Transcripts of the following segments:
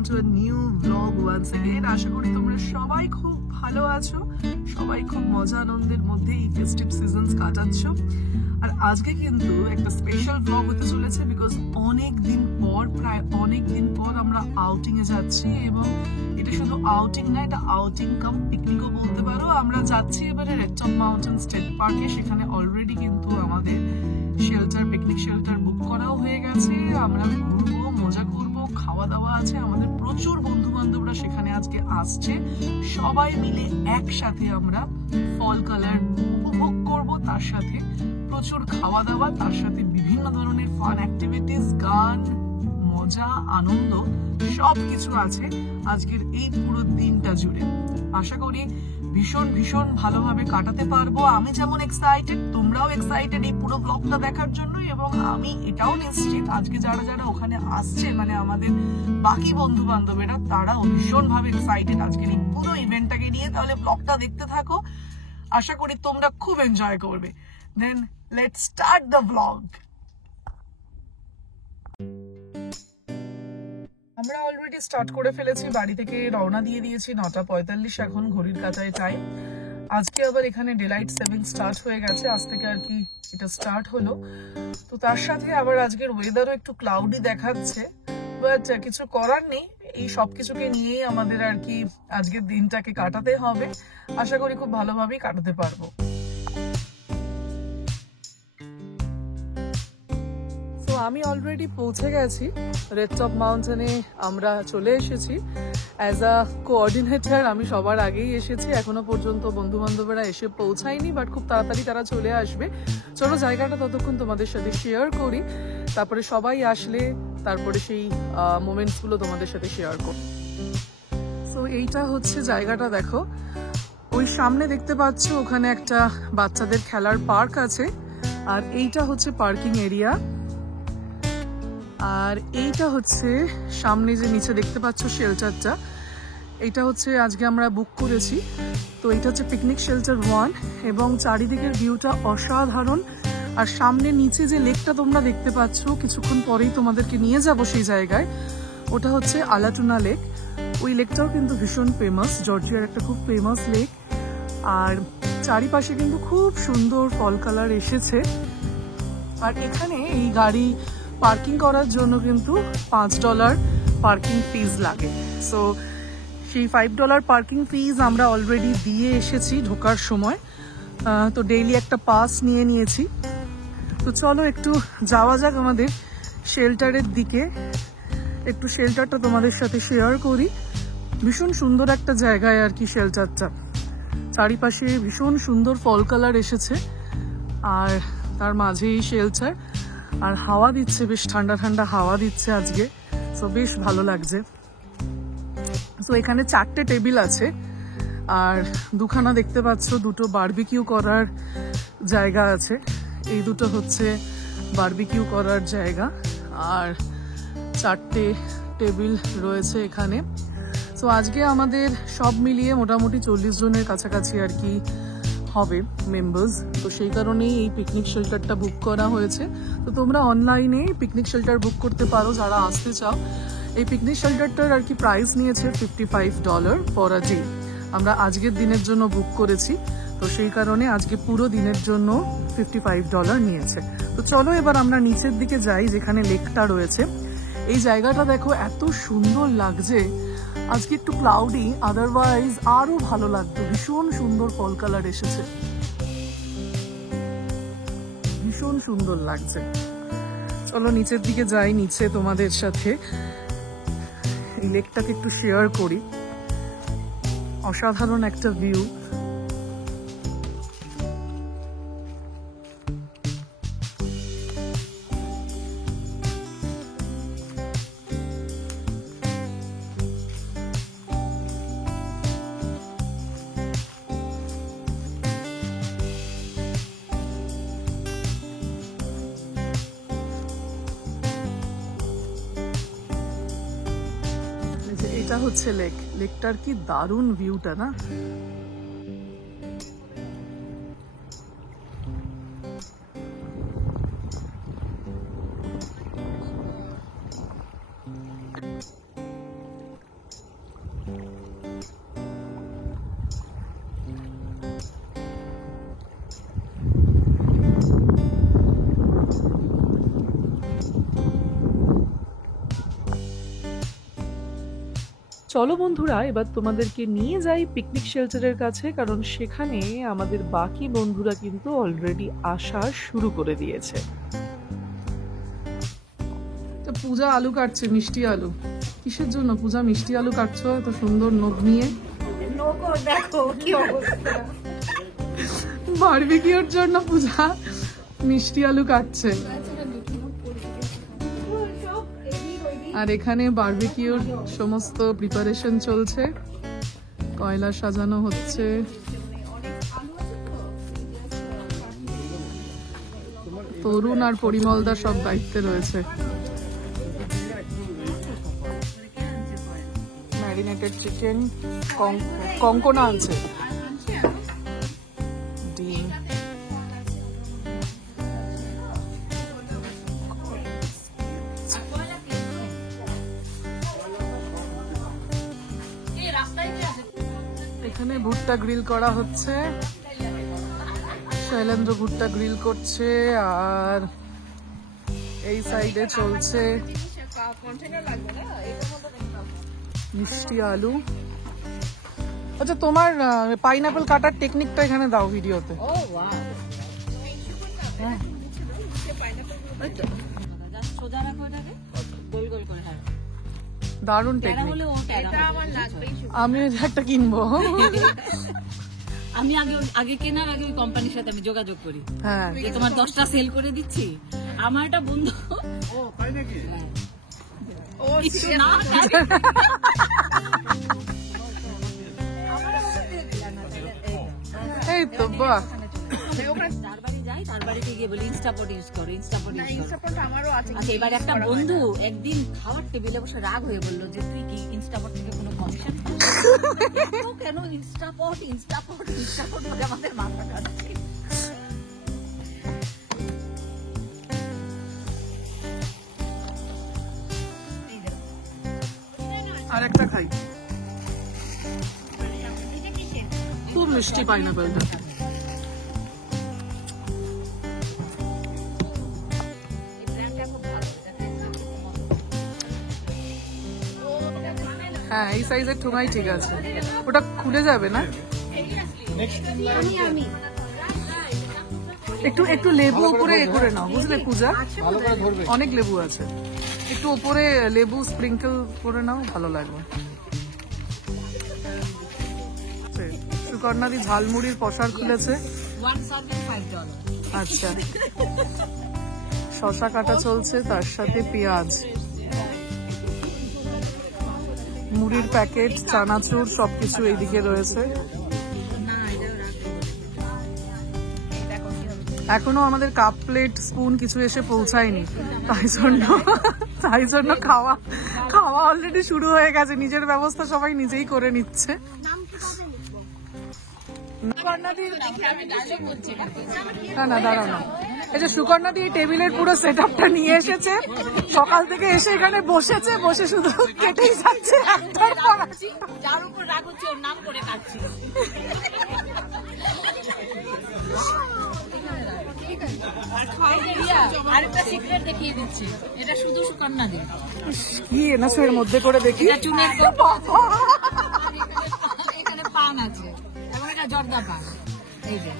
welcome to a new vlog once again. আশা করি তোমরা সবাই খুব ভালো আছো, সবাই খুব মজা আনন্দের মধ্যে এই ফেস্টিভ সিজনস কাটাচ্ছ। আর আজকে কিন্তু একটা স্পেশাল ব্লগ হতে চলেছে বিকজ প্রায় অনেক দিন পর আমরা আউটিং এ যাচ্ছি, এবং এটা শুধু আউটিং না, এটা আউটিং কাম পিকনিকও বলতে পারো। আমরা যাচ্ছি এবারে রেড টপ মাউন্টেন স্টেট পার্কে। সেখানে অলরেডি কিন্তু আমাদের পিকনিক শেল্টার বুক করাও হয়ে গেছে। আমরা ঘুরবো, মজা করবো, খাওয়া দাওয়া আছে। আমাদের প্রচুর বন্ধু বান্ধবরা সেখানে আজকে আসছে। সবাই মিলে একসাথে আমরা ফল কালার উপভোগ করবো, তার সাথে প্রচুর খাওয়া দাওয়া, তার সাথে বিভিন্ন ধরনের ফান অ্যাক্টিভিটিস, গান, মজা, আনন্দ সবকিছু আছে আজকের এই পুরো দিনটা জুড়ে। আশা করি ভীষণ ভীষণ ভালোভাবে কাটাতে পারবো। আমি যেমন এক্সাইটেড, তোমরাও এক্সাইটেড এই পুরো ব্লগটা দেখার জন্য, এবং আমি এটাও নিশ্চিত আজকে যারা যারা ওখানে আসছে, মানে আমাদের বাকি বন্ধু বান্ধবেরা, তারাও ভীষণ ভাবে এক্সাইটেড আজকের এই পুরো ইভেন্টটাকে নিয়ে। তাহলে ব্লগটা দেখতে থাকো, আশা করি তোমরা খুব এনজয় করবে। Then let's start the blog. আমরা অলরেডি স্টার্ট করে ফেলেছি, বাড়ি থেকে রওনা দিয়ে দিয়েছি 9:45 এখন ঘড়ির কাঁটায় টাইম। আজকে আবার এখানে ডেলাইট সেভিং স্টার্ট হয়ে গেছে, আজ থেকে আর কি এটা স্টার্ট হলো। তো তার সাথে আবার আজকের ওয়েদারও একটু ক্লাউডি দেখাচ্ছে, বাট কিছু করার নেই। এই সব কিছুকে নিয়েই আমাদের আর কি আজকের দিনটাকে কাটাতে হবে। আশা করি খুব ভালোভাবেই কাটাতে পারবো। তো আমি অলরেডি পৌঁছে গেছি রেড টপ মাউন্টেনে। আমরা চলে এসেছি অ্যাজ আ কোঅর্ডিনেটর। আমি সবার আগেই এসেছি, এখনো পর্যন্ত বন্ধু বান্ধবরা এসে পৌঁছায়নি, বাট খুব তাড়াতাড়ি তারা চলে আসবে। চলো জায়গাটা ততক্ষণ তোমাদের সাথে শেয়ার করি, তারপরে সবাই আসলে তারপরে সেই মোমেন্টসগুলো তোমাদের সাথে শেয়ার করি। সো এইটা হচ্ছে জায়গাটা, দেখো ওই সামনে দেখতে পাচ্ছ, ওখানে একটা বাচ্চাদের খেলার পার্ক আছে, আর এইটা হচ্ছে পার্কিং এরিয়া। আর এইটা হচ্ছে সামনে যে নিচে দেখতে পাচ্ছ শেল্টারটা, এইটা হচ্ছে আজকে আমরা বুক করেছি। তো এটা হচ্ছে পিকনিক শেল্টার 1, এবং চারিদিকের ভিউটা অসাধারণ। আর সামনে নিচে যে লেকটা তোমরা দেখতে পাচ্ছ, কিছুক্ষণ পরেই তোমাদেরকে নিয়ে যাব সেই জায়গায়, ওটা হচ্ছে আলাটুনা লেক। ওই লেকটাও কিন্তু ভীষণ ফেমাস, জর্জিয়ার একটা খুব ফেমাস লেক। আর চারিপাশে কিন্তু খুব সুন্দর ফল কালার এসেছে। আর এখানে এই গাড়ি পার্কিং করার জন্য কিন্তু $5 পার্কিং ফিজ লাগে। সো সেই $5 পার্কিং ফিজ আমরা অলরেডি দিয়ে এসেছি ঢোকার সময়। তো ডেইলি একটা পাস নিয়ে নিয়েছি। তো চলো একটু যাওয়া যাক আমাদের শেল্টারের দিকে, একটু শেল্টারটা তোমাদের সাথে শেয়ার করি। ভীষণ সুন্দর একটা জায়গায় আর কি শেল্টারটা, চারিপাশে ভীষণ সুন্দর ফল কালার এসেছে, আর তার মাঝেই শেল্টার। আর হাওয়া দিচ্ছে, বেশ ঠান্ডা ঠান্ডা হাওয়া দিচ্ছে আজকে, সো বেশ ভালো লাগছে। সো এখানে 4টে টেবিল আছে, আর দুখানা দেখতে পাচ্ছ, দুটো বারবিকিউ করার জায়গা আছে। এই দুটো হচ্ছে বারবিকিউ করার জায়গা, আর 4টে টেবিল রয়েছে এখানে। সো আজকে আমাদের সব মিলিয়ে মোটামুটি 40 জনের কাছাকাছি আর কি হবে মেম্বার্স। তো সেই কারণেই এই পিকনিক শেল্টারটা বুক করা হয়েছে। তো তোমরা অনলাইনে পিকনিক শেল্টার বুক করতে পারো যারা আসতে চাও। এই পিকনিক শেল্টারটার আর কি প্রাইস নিয়েছে $55 ফর আ ডে। আমরা আজকের দিনের জন্য বুক করেছি, তো সেই কারণে আজকে পুরো দিনের জন্য $55 নিয়েছে। তো চলো এবার আমরা নিচের দিকে যাই, যেখানে লেকটা রয়েছে। এই জায়গাটা দেখো এত সুন্দর লাগছে। আজকে একটু ক্লাউডি, আদারওয়াইজ আরো ভালো লাগতো। ভীষণ সুন্দর ফল কালার এসেছে, ভীষণ সুন্দর লাগছে। চলো নিচের দিকে যাই, নিচে তোমাদের সাথে এই লেকটাকে একটু শেয়ার করি। অসাধারণ একটা ভিউ। এটা হচ্ছে লেক, লেকটার কি দারুণ ভিউটা না। চলো বন্ধুরা, এবার তোমাদেরকে নিয়ে যাই পিকনিক শেল্টারের কাছে, কারণ সেখানে আমাদের বাকি বন্ধুরা কিন্তু অলরেডি আসা শুরু করে দিয়েছে। তো পূজা আলু কাটছে, মিষ্টি আলু। কিসের জন্য পূজা মিষ্টি আলু কাটছো এত সুন্দর নখ নিয়ে? দেখো কি অবস্থা। বারবিকিউর জন্য পূজা মিষ্টি আলু কাটছে। আর এখানে বারবিকিউর সমস্ত প্রিপারেশন চলছে, কয়লা সাজানো হচ্ছে। তরুণ আর পরিমলদা সব দায়িত্বে রয়েছে। ম্যারিনেটেড চিকেন, কঙ্কনা আছে, ডিম। এখানে ভুট্টা গ্রিল করা হচ্ছে, শৈলেন্দ্র ভুট্টা গ্রিল করছে, আর এই সাইডে চলছে মিষ্টি আলু। আচ্ছা, তোমার পাইনাপেল কাটার টেকনিকটা এখানে দাও ভিডিওতে। দারুণ টেকনিক, আমি একটা কিনবো। আমি আগে কেনার আগে ওই কোম্পানির সাথে আমি যোগাযোগ করি, হ্যাঁ, যে তোমার 10টা সেল করে দিচ্ছি। আমার একটা বন্ধু এই তো বাহ। তার বাড়িতে গিয়ে বলি ইনস্টাপট ইউজ করো, ইনস্টাপট আমারও আছে। আচ্ছা, এবার একটা বন্ধু একদিন খাওয়ার টেবিলে বসে রাগ হয়ে বললো যে তুই কি ইনস্টাপট থেকে কোনো কমিশন কেন? ইনস্টাপট ইনস্টাপট ইনস্টাপট বলে আমাদের মাথা খাচ্ছে। আর একটা খাই, খুব মিষ্টি পাইনাপেলটা। হ্যাঁ, এই সাইজের ঠোঙাই ঠিক আছে, ওটা খুলে যাবে না। একটু একটু লেবু উপরে এ করে নাও, বুঝলে পূজা, অনেক লেবু আছে, একটু উপরে লেবু স্প্রিঙ্কেল করে নাও, ভালো লাগবে। সুকর্ণাদি ঝালমুড়ির পসার খুলেছে। আচ্ছা, শশা কাটা চলছে, তার সাথে পেঁয়াজ, মুড়ির প্যাকেট, চানাচুর সবকিছু এইদিকে রয়েছে। এখনো আমাদের কাপ প্লেট স্পুন কিছু এসে পৌঁছায়নি, তাই জন্য খাওয়া অলরেডি শুরু হয়ে গেছে। নিজের ব্যবস্থা সবাই নিজেই করে নিচ্ছে। না দাঁড়াও না, এই যে সুকর্ণা দিয়ে টেবিলের পুরো সেট আপটা নিয়ে এসেছে, সকাল থেকে এসে এখানে বসেছে, বসে শুধু কেটেই যাচ্ছে একটার পর। যার উপর রাগ হচ্ছে ওর নাম করে কাটছি। আরেকটা সিক্রেট দেখিয়ে দিচ্ছি, এটা শুধু সুকন্যা দিয়ে। কি এনেছো এর মধ্যে করে দেখি? চুনের এখানে পান আছে, এবং এটা জর্দা পান। এই যে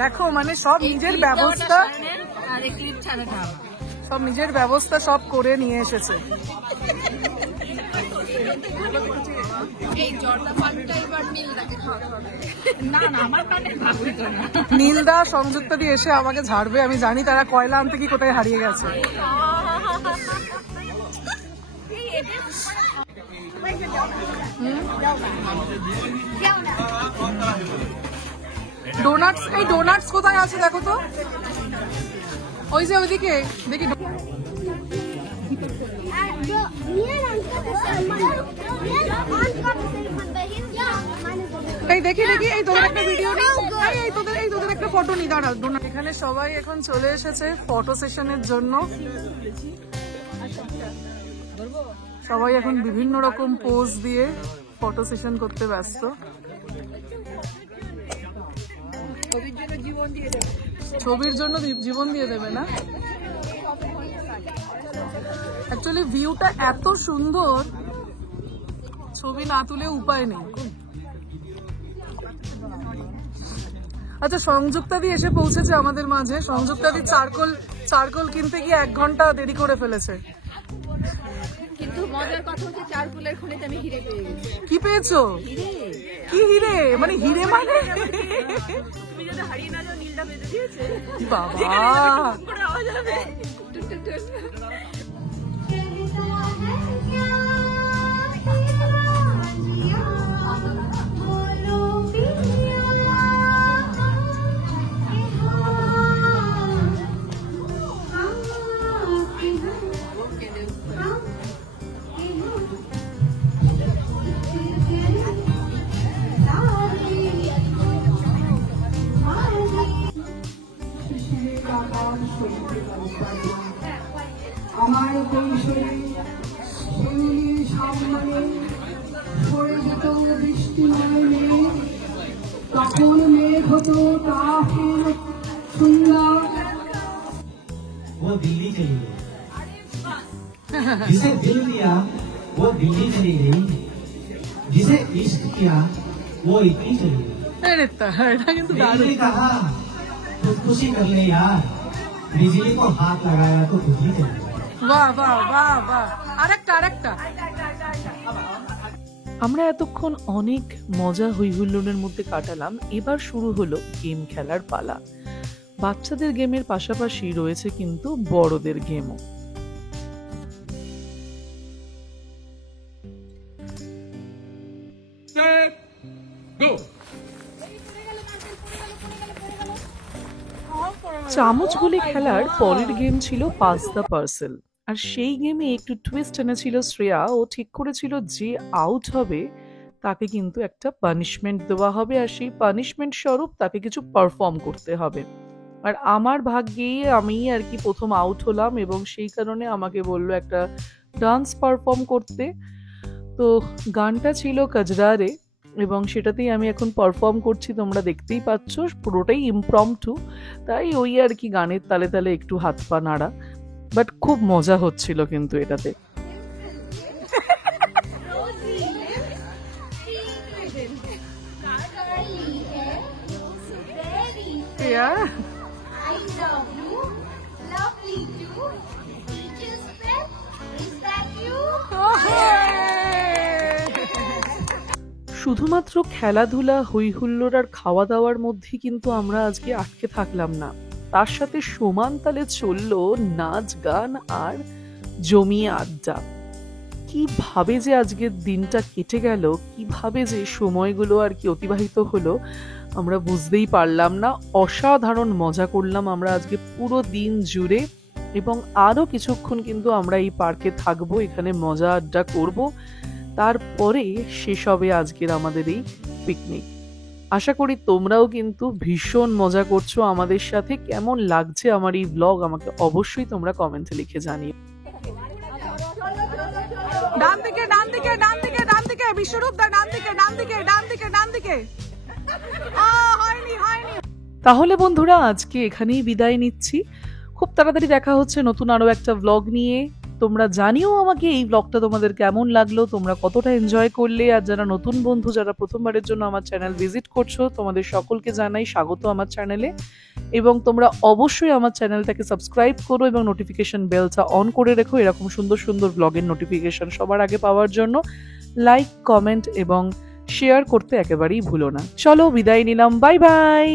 দেখো, মানে সব নিজের ব্যবস্থা, আর এই ক্লিপ ছাড়াটা সব নিজের ব্যবস্থা সব করে নিয়ে এসেছে। এই জর্দা পানটা এবার নীলদাকে খাওয়াতে হবে। না না, আমার পানে ভাবি তো না। নীলদা সংযুক্তা দিয়ে এসে আমাকে ঝাড়বে, আমি জানি তারা কয়লা আনতে কি কোথায় হারিয়ে গেছে। ডোনাটস, এই ডোনাটস কোথায় আছে দেখো তো, ওই যে ওইদিকে দেখি। এই দেখি এই তোদের একটা ভিডিও নেই, এই তোদের একটা ফটো নি, দাঁড়া। এখানে সবাই এখন চলে এসেছে ফটো সেশনের জন্য। সবাই এখন বিভিন্ন রকম পোজ দিয়ে ফটো সেশন করতে ব্যস্ত। ছবির জন্য জীবন দিয়ে দেবে না? অ্যাকচুয়ালি ভিউটা এত সুন্দর, ছবি না তুলে উপায় নেই। আচ্ছা, সংযুক্তাদি এসে পৌঁছেছে আমাদের মাঝে। সংযুক্তাদি চারকোল কিনতে গিয়ে 1 ঘন্টা দেরি করে ফেলেছে। কিন্তু মজার কথা হচ্ছে চারকোলের খনিতে আমি হিরে পেয়ে গেছি। কি পেয়েছো? কি হিরে? মানে হিরে মানে তুমি যদি হারিয়ে না যাও, নীলটা বেঁধে দিয়েছে বাবা। করে আওয়াজ হবে। আমার কৈশোরে শিউলির সামনে সরে যেত বৃষ্টিময় মেঘ, তখন মেঘ হতো কাফের সুন্দর। वो दिल्ली चली गई, जिसे दिल दिया वो दिल्ली चली गई, जिसे इश्क किया वो इतनी चली गई। এটা কিন্তু बिजली দারুণ। कहा खुदकुशी कर ले यार, बिजली को हाथ लगाया तो खुद ही चली गई। বাহ বাহ বাহ বাহ, আরেকটা। আমরা এতক্ষণ অনেক মজা হৈহুল্লোড়ের মধ্যে কাটালাম। এবার শুরু হলো গেম খেলার পালা। বাচ্চাদের গেমের পাশাপাশি রয়েছে কিন্তু বড়দের গেমও। চামচ গুলি খেলার পরের গেম ছিল পাস দ্য পার্সেল। আর সেই গেমে একটু টুইস্ট এনেছিল শ্রেয়া। ও ঠিক করেছিল যে আউট হবে তাকে কিন্তু একটা পানিশমেন্ট দেওয়া হবে, আর সেই পানিশমেন্ট স্বরূপ তাকে কিছু পারফর্ম করতে হবে। আর আমার ভাগ্যে আমি আর কি প্রথম আউট হলাম, এবং সেই কারণে আমাকে বললো একটা ডান্স পারফর্ম করতে। তো গানটা ছিল কাজরারে, এবং সেটাতেই আমি এখন পারফর্ম করছি, তোমরা দেখতেই পাচ্ছ। পুরোটাই ইমপ্রম্পটু, তাই ওই আর কি গানের তালে তালে একটু হাত পা নাড়া। বাট খুব মজা হচ্ছিল কিন্তু এটাতে। I love you, lovely too. Teacher's pet, is that you? শুধুমাত্র খেলাধুলা, হৈহুল্লোড় আর খাওয়া দাওয়ার মধ্যে কিন্তু আমরা আজকে আটকে থাকলাম না। তার সাথে সমান তালে চললো নাচ গান আর জমিয়ে আড্ডা। কিভাবে যে আজকের দিনটা কেটে গেল, কিভাবে যে সময়গুলো আর কি অতিবাহিত হলো, আমরা বুঝতেই পারলাম না। অসাধারণ মজা করলাম আমরা আজকে পুরো দিন জুড়ে, এবং আরো কিছুক্ষণ কিন্তু আমরা এই পার্কে থাকবো, এখানে মজা আড্ডা করব। তারপরে শেষ হবে আজকের আমাদের এই পিকনিক। আশা করি তোমরাও কিন্তু ভীষণ মজা করছো আমাদের সাথে। কেমন লাগছে আমার এই ব্লগ আমাকে অবশ্যই তোমরা কমেন্টে লিখে জানিও। ডান দিকে বিশ্বরূপ দা, ডান দিকে। হয়নি। তাহলে বন্ধুরা আজকে এখানেই বিদায় নিচ্ছি। খুব তাড়াতাড়ি দেখা হচ্ছে নতুন আরো একটা ব্লগ নিয়ে। তোমরা জানিও আমাকে এই ব্লগটা তোমাদের কেমন লাগলো, তোমরা কতটা এনজয় করলে। আর যারা নতুন বন্ধু, যারা প্রথমবারের জন্য আমার চ্যানেল ভিজিট করছো, তোমাদের সকলকে জানাই স্বাগত আমার চ্যানেলে। এবং তোমরা অবশ্যই আমার চ্যানেলটাকে সাবস্ক্রাইব করো এবং নোটিফিকেশন বেলটা অন করে রেখো এরকম সুন্দর সুন্দর ব্লগের নোটিফিকেশন সবার আগে পাওয়ার জন্য। লাইক, কমেন্ট এবং শেয়ার করতে একেবারেই ভুলো না। চলো বিদায় নিলাম, বাই বাই।